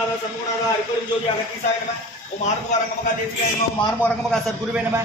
குருநாதா சண்முகநாதா அரிபெருஞ்சோதி அகத்தீசாய நம. ஓம் ஆறுமுகரங்கமகா தேசிகாய நம. ஓம் ஆறுமுகரங்கமகா சத்குருவே நம.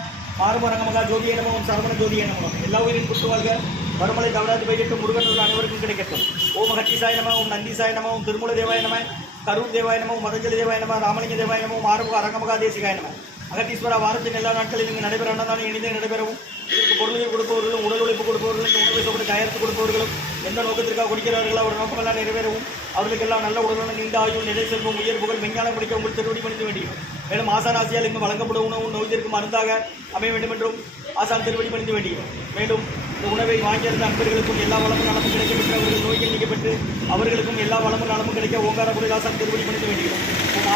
ஆறுமுகரங்கமகா ஜோதியே நம. ஓம் சரவண ஜோதியே நம. எல்லா உயிரின் குற்று வாழ்க. வருமலை தவறாது பெய்யட்டும். முருகன் உள்ள அனைவருக்கும் கிடைக்கட்டும். ஓம் அகத்தீசாய நம. ஓம் நந்தீசாய நம. ஓம் திருமூல தேவாய நம. கரூர் தேவாய நம. ஓம் மதஞ்சலி தேவாய நம. ராமலிங்க தேவாய நம. ஓம் ஆறுமுக அரங்கமகா தேசிகாய நம. அகத்தீஸ்வரா வாரத்தின் எல்லா நாட்களிலும் இங்கு நடைபெற அன்னதானம் இணைந்தே நடைபெறவும் இதற்கு பொருள்கள் கொடுப்பவர்களும் உடல் உழைப்பு கொடுப்பவர்களும் இந்த உணவை சாப்பிட்டு தயாரித்து கொடுப்பவர்களும் எந்த நோக்கத்திற்காக குடிக்கிறார்களோ அவர் நோக்கமெல்லாம் நிறைவேறவும் அவர்களுக்கெல்லாம் நல்ல உடலுடன் நீண்ட ஆயுள் நிலை செல்வம் உயர் புகழ் மெஞ்ஞானம் முடிக்க உங்கள் திருவடி பணிந்து வேண்டியும் மேலும் ஆசானாசியால் இங்கு வழங்கப்படும் உணவு நோய்த்திற்கு மருந்தாக அமைய வேண்டும் என்றும் ஆசான் திருவடி பணிந்து வேண்டியும் மேலும் இந்த உணவை வாங்கியிருந்த அன்பர்களுக்கும் எல்லா வளமும் நலமும் கிடைக்கப்பெற்று அவர்கள் நோய்கள் நீக்கப்பட்டு அவர்களுக்கும் எல்லா வளமும் நலமும் கிடைக்க ஓங்கார முறையில் ஆசான் திருவடி பணிந்து வேண்டியும்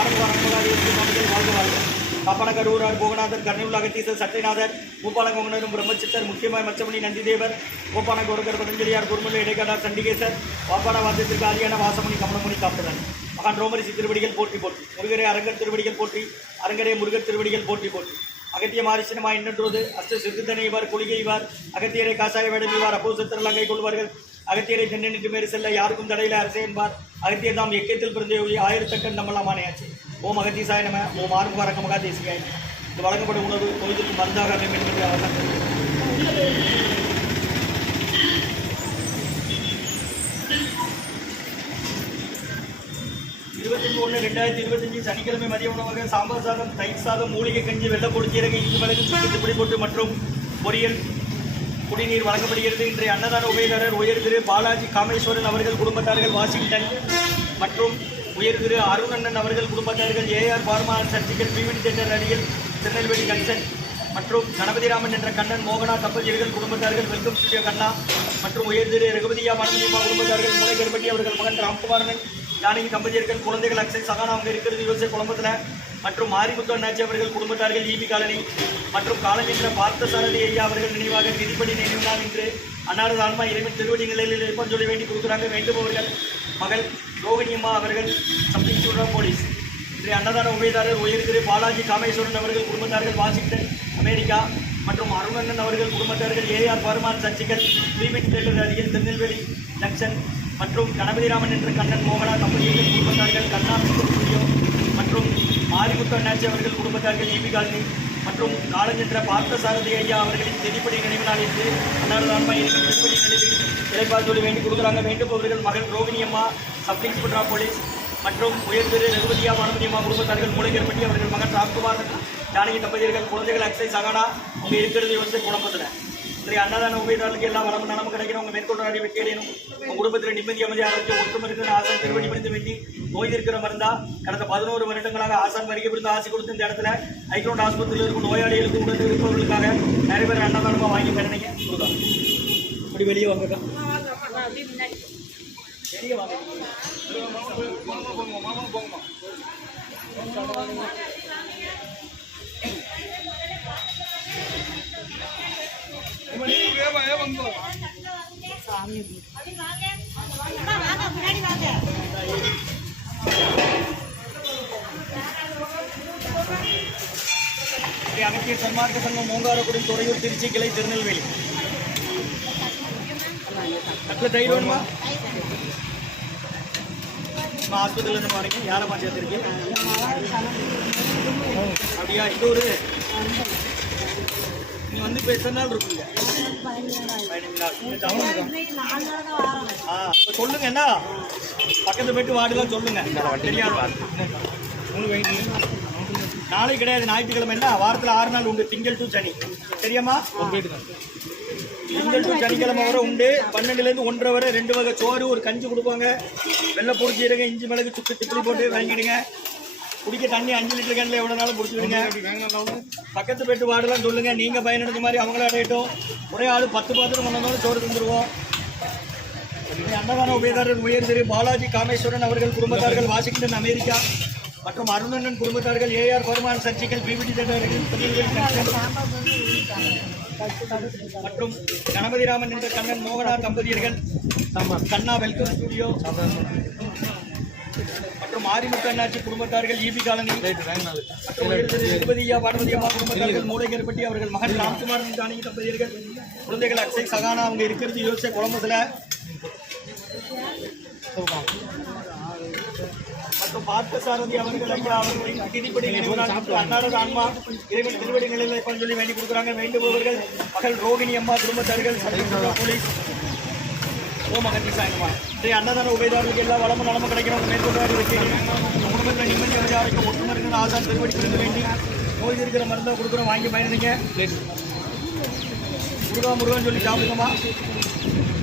ஆரம்ப அரங்கமாக வாழ்க வாழ்க. காப்பான கரூரார் போகநாதர் கர்ணவுள்ள அகத்தீசர் சட்டைநாதர் மூப்பானகோங்கனரும் பிரம்மச்சித்தர் முக்கியமாய் மச்சமணி நந்திதேவர் கோப்பான கோரகர் பதஞ்சலியார் குருமுல்லை இடைக்காடார் சண்டிகேசர் வாப்பான வாத்தியத்திற்கு ஆதியான வாசமணி கமலமணி காப்புடன் மகான் ரோமரிசி திருவடிகள் போற்றி போற்றி முருகரே அரங்கர் திருவடிகள் போற்றி அரங்கரே முருகர் திருவடிகள் போற்றி போற்றி அகத்திய மாரிசினமா என்னன்றோது அஷ்ட சிறுத்தனைவார் குளிகைவார் அகத்தியரை காசாய வேடமிவார் அப்போ சித்திரலங்கை கொள்வார்கள் அகத்தியரை தென்னெண்ணிட்டு மேறு செல்ல யாருக்கும் தடையில அரசே என்பார் அகத்தியர் தாம் எக்கத்தில் பிறந்த ஆயிரத்தக்கன் நம்மளாம் ஆணையாச்சு. ஓம் அகத்தீசாய நம. ஓம் ஆறுமுக அரங்கமகா தேசிகாய நம. இது வழங்கப்படும் உணவு கோயிலுக்கு மருந்தாக அமையும் என்று அவர்கள் 21/1/2025 சனிக்கிழமை மதிய உணவாக சாம்பார் சாதம், தயிர் சாதம், மூலிகை கஞ்சி, வெள்ளப்பொடி சீரகம், இஞ்சி மிளகு, சுக்கு போட்டு மற்றும் பொரியல் குடிநீர் வழங்கப்படுகிறது. இன்றைய அன்னதான உபயதாரர் உயர் திரு பாலாஜி காமேஸ்வரன் அவர்கள் குடும்பத்தார்கள் வாஷிங்டன் மற்றும் உயர் திரு அருணண்ணன் அவர்கள் குடும்பத்தார்கள் ஏஆர் பார்மா சர்ச்சிக்கல் பிவிடி தியேட்டர் அருகில் திருநெல்வேலி கன்சன் மற்றும் கணபதிராமன் என்ற கண்ணன் மோகனா தம்பதியர்கள் குடும்பத்தார்கள் வெல்கம் ஸ்டுடியோ கண்ணா மற்றும் உயர் திரு ரகுபதியா மனதியம்மா குடும்பத்தார்கள் மூளைகர்பட்டி அவர்கள் மகன் ராம்குமாரன் ஜானகி தம்பதியர்கள் குழந்தைகள் அக்ஷய் சகானா அவங்க இருக்கிறது யோசை குழம்பத்தில் மற்றும் மாரிமுத்து அண்ணாச்சி அவர்கள் குடும்பத்தார்கள் ஈபி காலனி மற்றும் காலஞ்சந்திர பார்த்தசாரதி ஐயா அவர்கள் நினைவாக திதிப்படி நினைவு நாள் இன்று அன்னாரது ஆன்மா இறைவன் திருவடி நிலையில் இருப்போம் சொல்லி வேண்டி கொடுக்குறாங்க. வேண்டுபவர்கள் மகள் ரோகிணியம்மா அவர்கள் சப் இன்ஸ்பெக்டர் போலீஸ். இன்றைய அன்னதான உபயதாரர் உயர் திரு பாலாஜி காமேஸ்வரன் அவர்கள் குடும்பத்தார்கள் வாஷிங்டன் அமெரிக்கா மற்றும் அருணண்ணன் அவர்கள் குடும்பத்தார்கள் ஏஆர் பருமான் சர்ச்சிக்கல் பிவிடி தியேட்டர் அருகில் திருநெல்வேலி ஜங்ஷன் மற்றும் கணபதிராமன் என்ற கண்ணன் மோகனா தம்பதியர்கள் குடும்பத்தார்கள் கண்ணா ஸ்டுடியோ மற்றும் மாரிமுத்து அண்ணாச்சி அவர்கள் குடும்பத்தார்கள் ஈபி காலனி மற்றும் காலஞ்சென்ற பார்த்தசாரதி ஐயா அவர்களின் திதிப்படி நினைவு நாள் என்று அன்னாரது ஆன்மா இறைவன் திருப்படி நிலையில் இலைப்பாற்றோடு வேண்டி கொடுக்குறாங்க. வேண்டுபவர்கள் மகள் ரோகிணியம்மா சப் இன்ஸ்பெக்டர் போலீஸ் மற்றும் உயர் திரு ரகுபதியா மனோதியம்மா குடும்பத்தார்கள் மூளைகர்பட்டி அவர்கள் மகன் ராம்குமார் ஜானகி தம்பதியர்கள் குழந்தைகள் அக்ஷய் சகானா அவங்க இருக்கிறது வந்து குழம்பத்தில். இன்றைய அன்னதான உபயதாரர்களுக்கு எல்லா வளமும் நலமும் கிடைக்கணும். உங்கள் மேற்கொண்டு அறிவை கேடணும். உங்கள் குடும்பத்தில் நிம்மதி அமைதி ஆரோக்கியம் ஒற்றுமை இருக்கிற ஆசான் திருவடி பணிந்து வேண்டி நோய் இருக்கிற மருந்தா கடந்த 11 வருடங்களாக ஆசான் வருகை பிடித்து ஆசை கொடுத்து இந்த இடத்துல ஐக்ரௌண்ட் ஆஸ்பத்திரியில் இருக்கும் நோயாளிகளுக்கு உடல் இருப்பவர்களுக்காக நிறைய பேர் அன்னதானமாக வாங்கி பெறணிங்க கொடுக்கலாம். அப்படி வெளியே வாங்கக்கா வெளியே வாங்க அகத்திய சன்மார்க்க சங்கம் ஓங்காரக்குடி துறையூர் திருச்சி கிளை திருநெல்வேலி. கட்டில் தயிர் வேணுமா? ஆஸ்பத்திரியிலேருந்து வரீங்க. யாரம்மா சேர்த்துருக்கீங்க? அப்படியா? இது ஒரு நீ வந்து இப்போ எத்தனை நாள் இருக்குங்க? 15 நாள். சொல்லுங்க என்ன பக்கத்து போய்ட்டு வார்டுலாம் சொல்லுங்க. தெரியாது நாளைக்கு கிடையாது, ஞாயிற்றுக்கிழமை என்ன வாரத்தில் 6 நாள் உண்டு. திங்கள் டு சனி. தெரியாமா? திங்கள் டு சனிக்கிழமை வரை உண்டு. 12லேருந்து 1:30 வரை 2 வகை சோறு ஒரு கஞ்சி கொடுப்பாங்க. வெள்ளை பொடிச்சிடுங்க, இஞ்சி மிளகு சுக்கு திப்பி போட்டு வாங்கிடுங்க. குடிக்க தண்ணி 5 லிட்டர் கேனில் எவ்வளோ நாளும் பிடிச்சிடுங்க. பக்கத்து போய்ட்டு வார்டெல்லாம் சொல்லுங்க. நீங்கள் பயனடைஞ்ச மாதிரி அவங்கள அடையட்டும். ஒரே ஆள் 10 பாத்திரம் கொண்டாலும் சோறு தந்துடுவோம். அன்னதான உபயதாரர் உயர் திரு பாலாஜி காமேஸ்வரன் அவர்கள் குடும்பத்தார்கள் வாஷிங்டன் அமெரிக்கா மற்றும் அருணண்ணன் குடும்பத்தார்கள் ஏஆர் பருமான் சர்ச்சிக்கல் பிவிடி தியேட்டர் மற்றும் கணபதிராமன் என்ற கண்ணன் மோகனா தம்பதியர்கள் கண்ணா வெல்கம் ஸ்டுடியோ மற்றும் மாரிமுத்து அண்ணாச்சி குடும்பத்தார்கள் ஈபி காலனி திருப்பதியா பார்வதியம்மா குடும்பத்தார்கள் மூளைகர்பட்டி அவர்கள் மகன் ராம்குமார் ஜானகி தம்பதியர்கள் குழந்தைகள் அக்ஷய் சகானா அவங்க இருக்கிறது யோசிச்ச குழம்புல டாக்டர் பார்த்தசாரதி அவர்கள் ஐயா அவர்களின் விதிப்படி நினைவு நாள் அன்னாரது ஆன்மா இறைவன் திருவடி நிலையில் சொல்லி வேண்டி கொடுக்குறாங்க. வேண்டுபவர்கள் மகள் ரோகிணி அம்மா குடும்பத்தார்கள் சட்டமன்ற போலீஸ் ஓம் அகத்தி சாயங்கம்மா. இன்றைய அன்னதான உபயதாரர்களுக்கு எல்லா வளமும் நலமும் கிடைக்கணும். மேற்கொண்டு குடும்பத்தில் நிம்மதி அமைதியாக ஒட்டுமருங்கள் ஆசான் திருவடி கொடுக்க வேண்டி நோய் இருக்கிற மருந்தை கொடுக்குறோம், வாங்கி பயணிங்க. முருகா முருகன் சொல்லி சாப்பிடுங்கம்மா.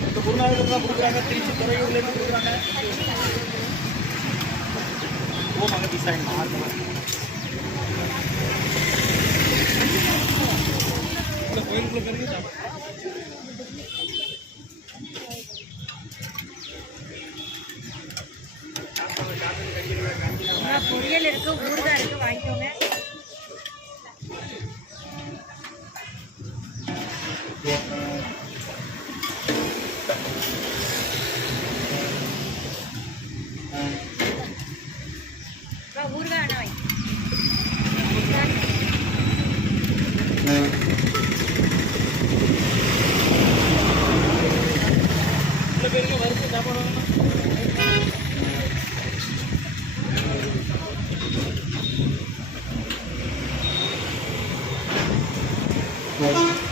இந்த குருநாதர்கள் தான் கொடுக்குறாங்க, திருச்சி துறையூர்லேருந்து கொடுக்குறாங்க. ஓம் அகத்தி சாயங்கம்மா. கோயிலுக்குள்ள பொரியல் இருக்கு, ஊறுகாய் இருக்கு, வாங்கிக்கோங்க. ஊறுகாய் வேணா வாங்கி பேருக்கு வறுத்து சாப்பாடு வேணும்.